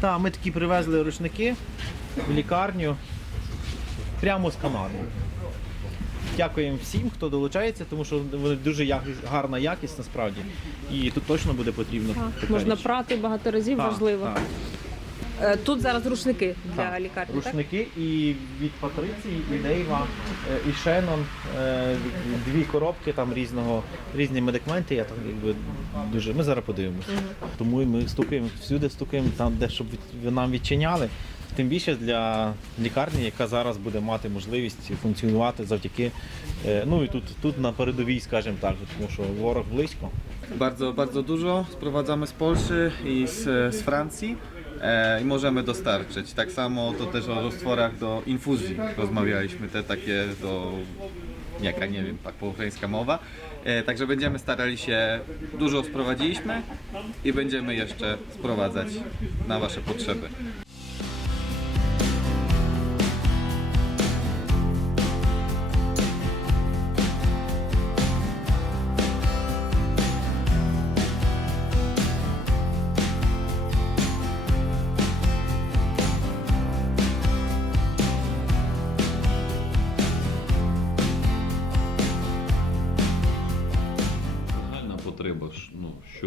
Так, ми такі привезли рушники в лікарню прямо з Канади. Дякуємо всім, хто долучається, тому що вони дуже гарна якість насправді. І тут точно буде потрібно. така Можна річ. прати багато разів, Так, важливо. так. Е, Тут зараз рушники для Так. лікарні. Так? Рушники і від Патриції, і Дейва, е, і Шеннон. е, Дві коробки там різного, різні медикаменти. Я там якби дуже. Ми зараз подивимося. Тому і ми стукаємо всюди, стукаємо там, де щоб від- нам відчиняли. Тим більше для лікарні, яка зараз буде мати можливість функціонувати завдяки. е, Ну і тут, тут на передовій, скажімо так, тому що ворог близько. Bardzo, bardzo dużo sprowadzamy z Polski i z, z Francji i możemy dostarczyć. Tak samo to też o roztworach do infuzji rozmawialiśmy, te takie do, jaka nie wiem, tak ukraińska mowa. E, także będziemy starali się, dużo sprowadziliśmy i będziemy jeszcze sprowadzać na Wasze potrzeby.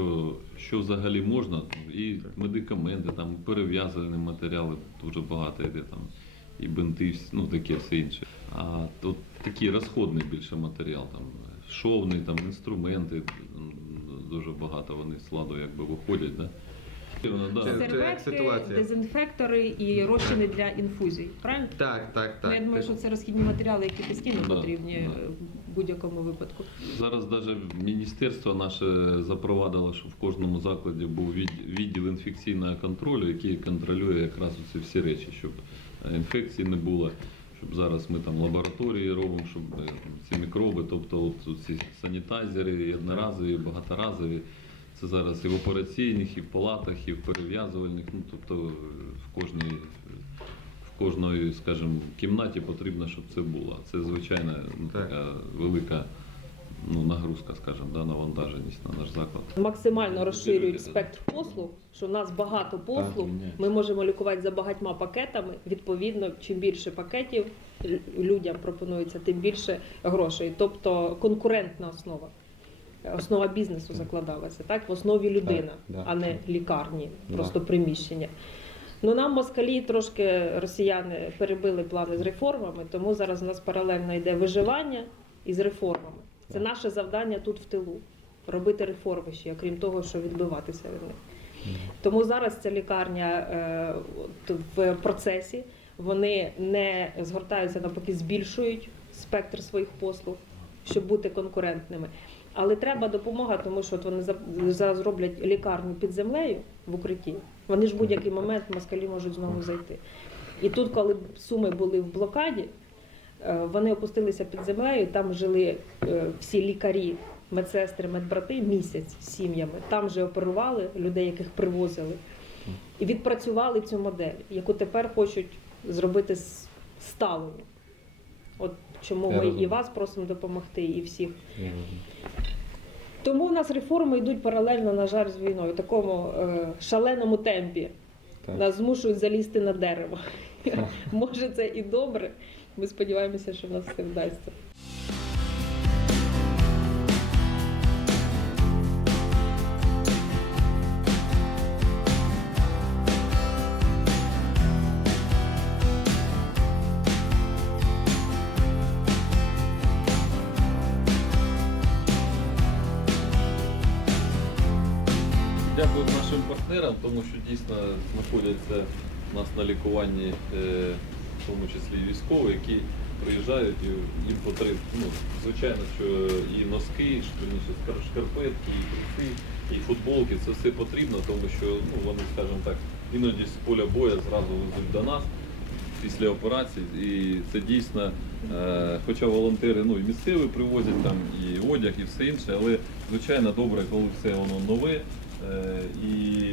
Що, що взагалі можна, і медикаменти, там, перев'язані матеріали дуже багато йде там, і бинти, ну таке все інше. А тут такий розходний більше матеріал, там, шовний, там, інструменти, дуже багато вони з ладу якби виходять. Да? Це- як Серветки, ситуація. дезінфектори і розчини для інфузій. Правильно? Tak, tak, Ну, я думаю, що це розхідні матеріали, які постійно Да, потрібні да. е, в будь-якому випадку. Зараз навіть міністерство наше запровадило, що в кожному закладі був від- відділ інфекційного контролю, який контролює якраз ці всі речі, щоб е, інфекцій не було. Щоб зараз ми там лабораторії робимо, щоб е, ці мікроби, тобто от ці санітайзери, і одноразові, і багаторазові. Це зараз і в операційних, і в палатах, і в перев'язувальних. Ну тобто е, в кожній в кожної, скажімо, кімнаті потрібно, щоб це було. Це звичайно ну, Так. така велика ну, нагрузка, скажімо, да, навантаженість на наш заклад. Максимально розширюють спектр послуг, що в нас багато послуг. Ми можемо лікувати за багатьма пакетами. Відповідно, чим більше пакетів людям пропонується, тим більше грошей. Тобто конкурентна основа. Основа бізнесу закладалася, так? В основі людина, да. а не лікарні, Да. просто приміщення. Ну нам москалі трошки росіяни перебили плани з реформами, тому зараз у нас паралельно йде виживання із реформами. Це наше завдання тут в тилу робити реформи ще, окрім того, що відбиватися від них. Тому зараз ця лікарня е, от в процесі. Вони не згортаються, навпаки, збільшують спектр своїх послуг, щоб бути конкурентними. Але треба допомога, тому що от вони зараз лікарню під землею в укритті. Вони ж в будь-який момент москалі можуть знову зайти. І тут, коли суми були в блокаді, е, вони опустилися під землею, там жили е, всі лікарі, медсестри, медбрати місяць з сім'ями. Там же оперували людей, яких привозили, і відпрацювали цю модель, яку тепер хочуть зробити сталою. От чому Я ми і вас просимо допомогти, і всіх. Тому в нас реформи йдуть паралельно, на жаль, з війною, в такому е, шаленому темпі. Так. Нас змушують залізти на дерево. Може, це і добре. Ми сподіваємося, що в нас все вдасться. Дякую нашим партнерам, тому що дійсно знаходяться у нас на лікуванні, е, в тому числі військові, які приїжджають і їм потрібно. Ну, звичайно, що і носки, шкарпетки, і труси, і футболки це все потрібно, тому що ну, вони, скажімо так, іноді з поля бою зразу везуть до нас. Після операції, і це дійсно, е, хоча волонтери ну, і місцеві привозять там і одяг, і все інше, але звичайно добре, коли все воно нове і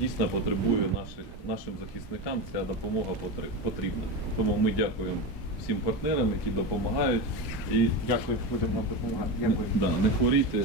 дійсно потребує наших, нашим захисникам ця допомога потрібна. Тому ми дякуємо всім партнерам, які допомагають. І Дякую, будемо вам допомагати. Дякую. Да, не хворійте,